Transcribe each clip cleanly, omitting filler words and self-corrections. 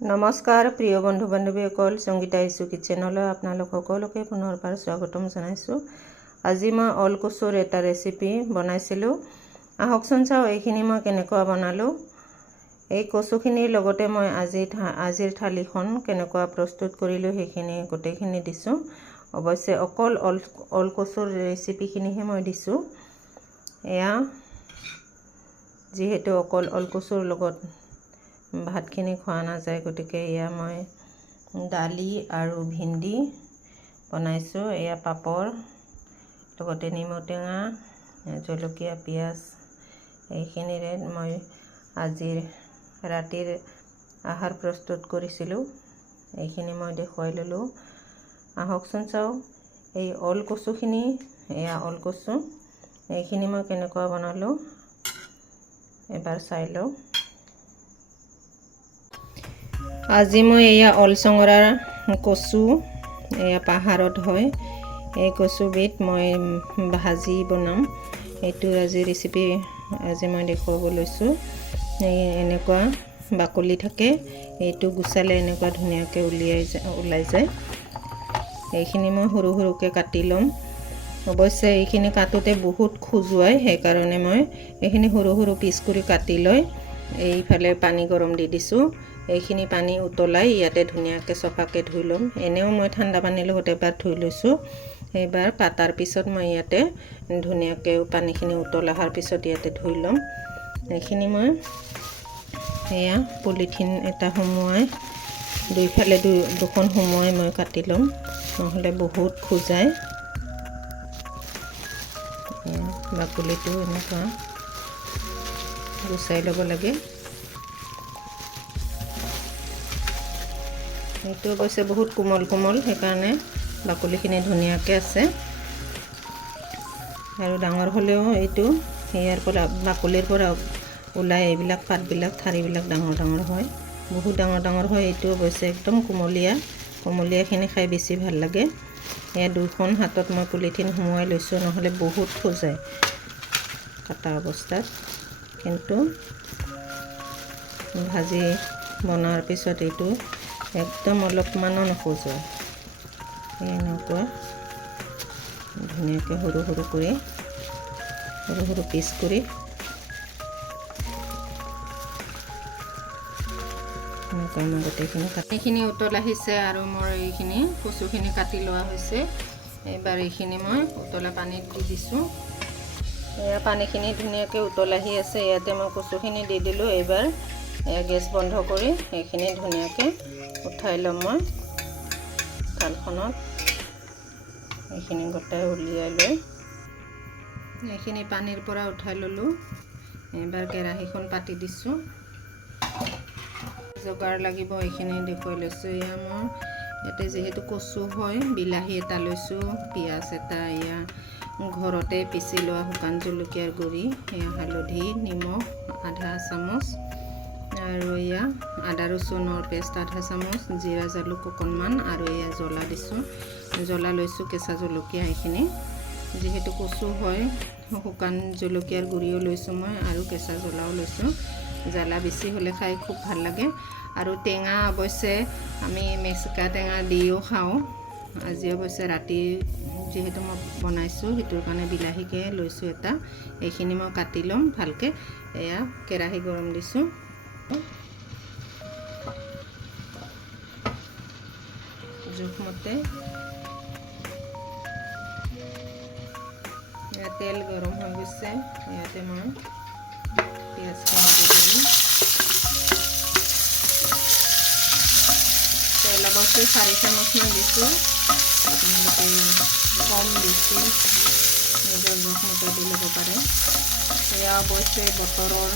নমস্কাৰ প্ৰিয় বন্ধু বান্ধৱীসকল, সংগীতা ইছু কিচেনলৈ আপোনালোক সকলোকে পুনৰবাৰ স্বাগতম জনাইছোঁ। আজি মই অলকচুৰ এটা ৰেচিপি বনাইছিলোঁ। আহকচোন চাওঁ এইখিনি মই কেনেকুৱা বনালোঁ। এই কচুখিনিৰ লগতে মই আজিৰ থালিখন কেনেকুৱা প্ৰস্তুত কৰিলোঁ সেইখিনি গোটেইখিনি দিছোঁ। অৱশ্যে অকল অলকচুৰ ৰেচিপিখিনিহে মই দিছোঁ। এয়া যিহেতু অকল অলকচুৰ লগত ভাতখিনি খোৱা নাযায়, গতিকে এয়া মই দালি আৰু ভিন্দি বনাইছোঁ। এয়া পাপৰ লগতে নেমু টেঙা, জলকীয়া, পিঁয়াজ এইখিনিৰে মই আজিৰ ৰাতিৰ আহাৰ প্ৰস্তুত কৰিছিলোঁ। এইখিনি মই দেখুৱাই ল'লোঁ। আহকচোন চাওঁ এই অলকচুখিনি, এয়া অলকচু, এইখিনি মই কেনেকুৱা বনালোঁ এবাৰ চাই লওঁ। আজি মই এয়া অলচঙৰাৰ কচু, এয়া পাহাৰত হয় এই কচুবিধ মই ভাজি বনাম। এইটো আজি ৰেচিপি মই দেখুৱাব লৈছোঁ। এনেকুৱা বাকলি থাকে, এইটো গুচালে এনেকুৱা ধুনীয়াকৈ ওলাই যায়। এইখিনি মই সৰু সৰুকৈ কাটি ল'ম। অৱশ্যে এইখিনি কাটোতে বহুত খজুৱাই, সেইকাৰণে মই এইখিনি সৰু সৰু পিচ কৰি কাটি লৈ এইফালে পানী গৰম দি দিছোঁ। এইখিনি পানী উতলাই ইয়াতে ধুনীয়াকৈ চফাকৈ ধুই ল'ম। এনেও মই ঠাণ্ডা পানীৰ লগত এবাৰ ধুই লৈছোঁ। এইবাৰ কাটাৰ পিছত মই ইয়াতে ধুনীয়াকৈ পানীখিনি উতল অহাৰ পিছত ইয়াতে ধুই ল'ম। এইখিনি মই এয়া পলিথিন এটা সুমুৱাই দুইফালে দুখন সুমুৱাই মই কাটি ল'ম, নহ'লে বহুত খোজায়। বাকলিটো এনেকুৱা গুচাই ল'ব লাগে। এইটো অৱশ্যে বহুত কোমল কোমল, সেইকাৰণে বাকলিখিনি ধুনীয়াকৈ আছে। আৰু ডাঙৰ হ'লেও এইটো ইয়াৰ পৰা বাকলিৰ পৰা ওলাই এইবিলাক পাতবিলাক ঠাৰিবিলাক ডাঙৰ ডাঙৰ হয়, বহুত ডাঙৰ ডাঙৰ হয়। এইটো অৱশ্যে একদম কোমলীয়াখিনি খাই বেছি ভাল লাগে। এয়া দুখন হাতত মই পলিথিন সুমুৱাই লৈছোঁ, নহ'লে বহুত খোজায় কাটা অৱস্থাত। কিন্তু ভাজি বনোৱাৰ পিছত এইটো একদম অলপমানো নখজুৱায়। এনেকুৱা ধুনীয়াকৈ সৰু সৰু পিচ কৰি এনেকুৱা মই গোটেইখিনি উতল আহিছে আৰু মোৰ এইখিনি কচুখিনি কাটি লোৱা হৈছে। এইবাৰ এইখিনি মই উতলা পানীত দি দিছোঁ। এয়া পানীখিনি ধুনীয়াকৈ উতল আহি আছে। ইয়াতে মই কচুখিনি দি দিলোঁ। এইবাৰ গেছ বন্ধ কৰি এইখিনি ধুনীয়াকৈ উঠাই ল'ম মই থালখনত। এইখিনি গোটাই উলিয়াই লৈ এইখিনি পানীৰ পৰা উঠাই ল'লোঁ। এইবাৰ কেৰাহীখন পাতি দিছোঁ। যোগাৰ লাগিব এইখিনি দেখুৱাই লৈছোঁ। এয়া মই ইয়াতে যিহেতু কচু হয়, বিলাহী এটা লৈছোঁ, পিঁয়াজ এটা, এয়া ঘৰতে পিচি লোৱা শুকান জলকীয়াৰ গুড়ি, এয়া হালধি, নিমখ আধা চামুচ, আৰু এয়া আদা ৰচুনৰ পেষ্ট আধা চামুচ, জিৰা জালুক অকণমান, আৰু এয়া জ্বলা দিছোঁ, জ্বলা লৈছোঁ, কেঁচা জলকীয়া। এইখিনি যিহেতু কচু হয়, শুকান জলকীয়াৰ গুড়িও লৈছোঁ মই, আৰু কেঁচা জ্বলাও লৈছোঁ। জ্বলা বেছি হ'লে খাই খুব ভাল লাগে। আৰু টেঙা অৱশ্যে আমি মেচিকা টেঙা দিও খাওঁ। আজি অৱশ্যে ৰাতি যিহেতু মই বনাইছোঁ, সেইটোৰ কাৰণে বিলাহীকে লৈছোঁ এটা। এইখিনি মই কাটি ল'ম ভালকৈ। এয়া কেৰাহী গৰম দিছোঁ। জোখমতে তেল গৰম হৈ গৈছে। ইয়াতে মই পিঁয়াজখিনি দি দিলোঁ। তেল অৱশ্যে 4 চামুচমান দিছোঁ। আপোনালোকে কম বেছি নিজৰ জোখমতে দি ল'ব পাৰে। এয়া অৱশ্যে বতৰৰ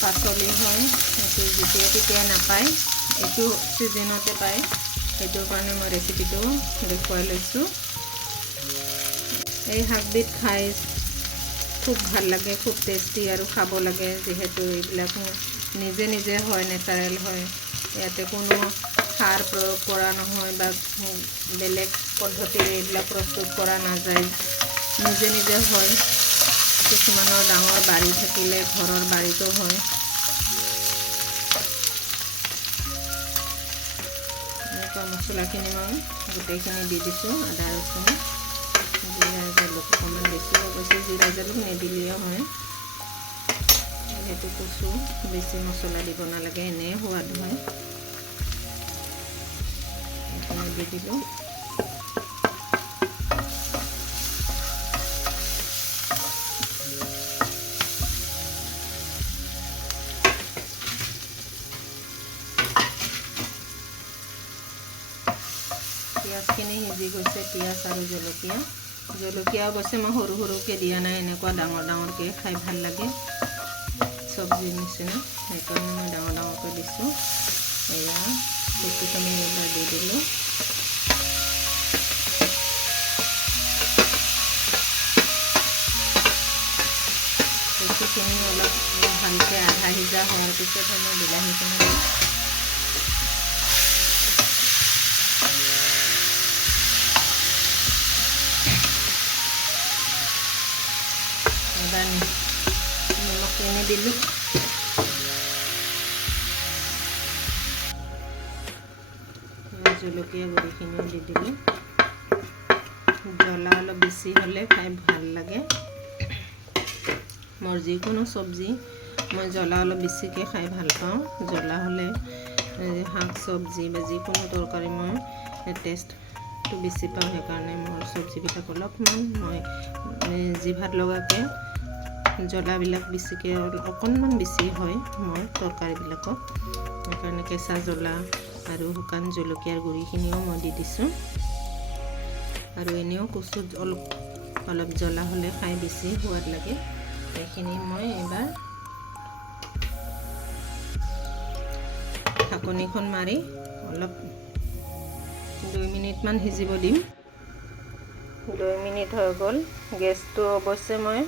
পাচলি হয়, এইটো যেতিয়া তেতিয়া নাপায়, এইটো ছিজনতে পায়। সেইটোৰ কাৰণে মই ৰেচিপিটো দেখুৱাই লৈছোঁ। এই শাকবিধ খাই খুব ভাল লাগে, খুব টেষ্টি আৰু খাব লাগে। যিহেতু এইবিলাক নিজে নিজে হয়, নেচাৰেল হয়, ইয়াতে কোনো সাৰ প্ৰয়োগ কৰা নহয় বা বেলেগ পদ্ধতিৰে এইবিলাক প্ৰস্তুত কৰা নাযায়, নিজে নিজে হয়। কিছুমানৰ ডাঙৰ বাৰী থাকিলে ঘৰৰ বাৰীতো হয়। এনেকুৱা মছলাখিনি মই গোটেইখিনি দি দিছোঁ। আদা ৰচুন জিৰা জালুক অকণমান বেছি অৱশ্যে জিৰা জালুক নিদিলেও হয়, যিহেতু কচু বেছি মছলা দিব নালাগে, এনেই সোৱাদ হয়। এইখিনি দি দিলোঁ। পিঁয়াজখিনি সিজি গৈছে, পিঁয়াজ আৰু জলকীয়া অৱশ্যে মই সৰু সৰুকৈ দিয়া নাই, এনেকুৱা ডাঙৰ ডাঙৰকৈ খাই ভাল লাগে চব্জিৰ নিচিনা, সেইকাৰণে মই ডাঙৰ ডাঙৰকৈ দিছোঁ। এয়া কচুখিনি এইবাৰ দি দিলোঁ। কচুখিনি অলপ ভালকৈ আধা সিজা হোৱাৰ পিছতহে মই বিলাহীখিনি নিমখখিনি দিলোঁ। জলকীয়া গুড়িখিনিও দি দিলোঁ। জ্বলা অলপ বেছি হ'লে খাই ভাল লাগে। মোৰ যিকোনো চব্জি মই জ্বলা অলপ বেছিকৈ খাই ভাল পাওঁ। জ্বলা হ'লে শাক চব্জি বা যিকোনো তৰকাৰী মই টেষ্টটো বেছি পাওঁ, সেইকাৰণে মোৰ চব্জিবিলাক অলপমান মই জিভাত লগাকৈ জ্বলাবিলাক বেছিকৈ অকণমান বেছি হয় মোৰ তৰকাৰীবিলাকত, সেইকাৰণে কেঁচা জ্বলা আৰু শুকান জলকীয়াৰ গুড়িখিনিও মই দি দিছোঁ। আৰু এনেও কচুত অলপ জ্বলা হ'লে খাই বেছি সোৱাদ লাগে। এইখিনি মই এইবাৰ ঢাকনিখন মাৰি অলপ 2 মিনিটমান সিজিব দিম। 2 মিনিট হৈ গ'ল। গেছটো অৱশ্যে মই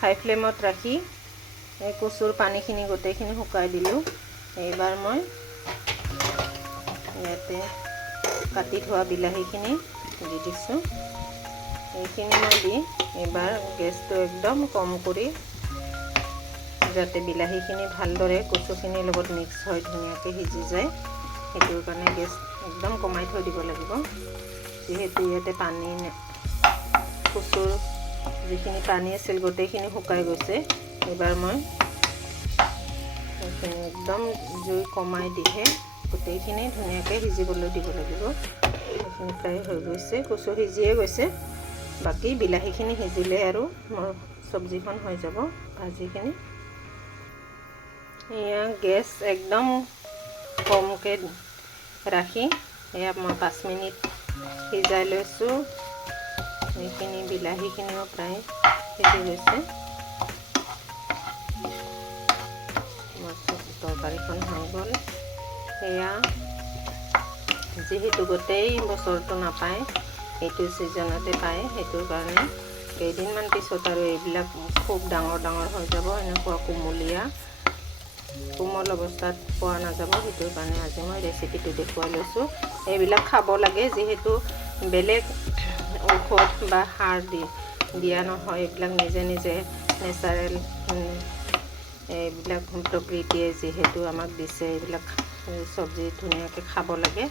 হাই ফ্লেমত ৰাখি এই কচুৰ পানীখিনি গোটেইখিনি শুকাই দিলোঁ। এইবাৰ মই ইয়াতে কাটি থোৱা বিলাহীখিনি দি দিছোঁ। এইখিনি মই দি এইবাৰ গেছটো একদম কম কৰি, যাতে বিলাহীখিনি ভালদৰে কচুখিনিৰ লগত মিক্স হৈ ধুনীয়াকৈ সিজি যায়, সেইটোৰ কাৰণে গেছ একদম কমাই থৈ দিব লাগিব। যিহেতু ইয়াতে পানী, কচুৰ যিখিনি পানী আছিল গোটেইখিনি শুকাই গৈছে। এইবাৰ মই এইখিনি একদম জুই কমাই দিহে গোটেইখিনি ধুনীয়াকৈ সিজিবলৈ দিব লাগিব। এইখিনি প্ৰায় হৈ গৈছে, কচু সিজিয়ে গৈছে, বাকী বিলাহীখিনি সিজিলে আৰু মোৰ চব্জিখন হৈ যাব, ভাজিখিনি। এয়া গেছ একদম কমকৈ ৰাখি এয়া মই 5 মিনিট সিজাই লৈছোঁ। এইখিনি বিলাহীখিনিও প্ৰায় সিজি গৈছে। মোৰ তৰকাৰীখন হৈ গ'ল। এয়া যিহেতু গোটেই বছৰটো নাপায়, এইটো ছিজনতে পায়, সেইটোৰ কাৰণে কেইদিনমান পিছত আৰু এইবিলাক খুব ডাঙৰ ডাঙৰ হৈ যাব, এনেকুৱা কোমল অৱস্থাত পোৱা নাযাব। সেইটোৰ কাৰণে আজি মই ৰেচিপিটো দেখুৱাই লৈছোঁ। এইবিলাক খাব লাগে, যিহেতু বেলেগ ঔষধ বা সাৰ দিয়া নহয়, এইবিলাক নিজে নিজে নেচাৰেল, এইবিলাক প্ৰকৃতিয়ে যিহেতু আমাক দিছে, এইবিলাক চব্জি ধুনীয়াকৈ খাব লাগে।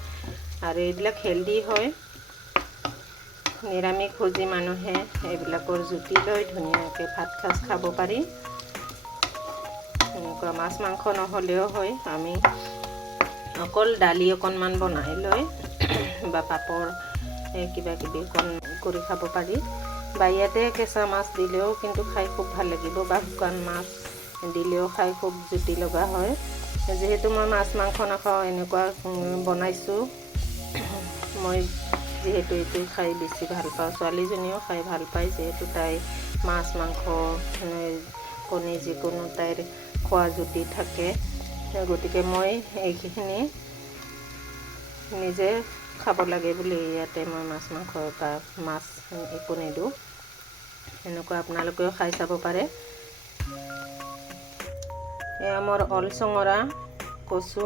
আৰু এইবিলাক হেল্ডি হয়। নিৰামিষভোজী মানুহে এইবিলাকৰ জুতি লৈ ধুনীয়াকৈ ভাত সাজ খাব পাৰি। এনেকুৱা মাছ মাংস নহ'লেও হয়, আমি অকল দালি অকণমান বনাই লৈ বা পাপৰ কিবা কিবি কৰি খাব পাৰি। বা ইয়াতে কেঁচা মাছ দিলেও কিন্তু খাই খুব ভাল লাগিব, বা শুকান মাছ দিলেও খাই খুব জুতি লগা হয়। যিহেতু মই মাছ মাংস নাখাওঁ, এনেকুৱা বনাইছোঁ। মই যিহেতু এইটো খাই বেছি ভাল পাওঁ, ছোৱালীজনীও খাই ভাল পায়, যিহেতু তাই মাছ মাংস কণী যিকোনো তাইৰ খোৱা জুতি থাকে, গতিকে মই এইখিনি নিজে খাব লাগে বুলি ইয়াতে মই মাছ মাংস বা মাছ একো নিদিওঁ। এনেকুৱা আপোনালোকেও খাই চাব পাৰে। এয়া মোৰ অলচঙৰা কচু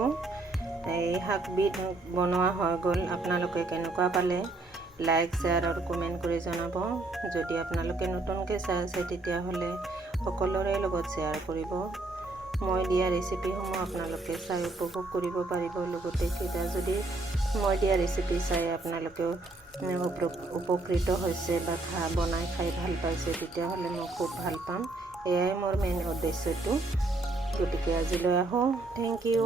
এই শাকবিধ বনোৱা হৈ গ'ল। আপোনালোকে কেনেকুৱা পালে লাইক শ্বেয়াৰ আৰু কমেণ্ট কৰি জনাব। যদি আপোনালোকে নতুনকৈ চাই আছে তেতিয়াহ'লে সকলোৰে লগত শ্বেয়াৰ কৰিব। মই দিয়া ৰেচিপিসমূহ আপোনালোকে চাই উপভোগ কৰিব পাৰিব। লগতে কিবা যদি মই দিয়া ৰেচিপি চাই আপোনালোকেও উপকৃত হৈছে বা বনাই খাই ভাল পাইছে, তেতিয়াহ'লে মই খুব ভাল পাম। এয়াই মোৰ মেইন উদ্দেশ্যটো। গতিকে আজিলৈ আহোঁ। Thank U.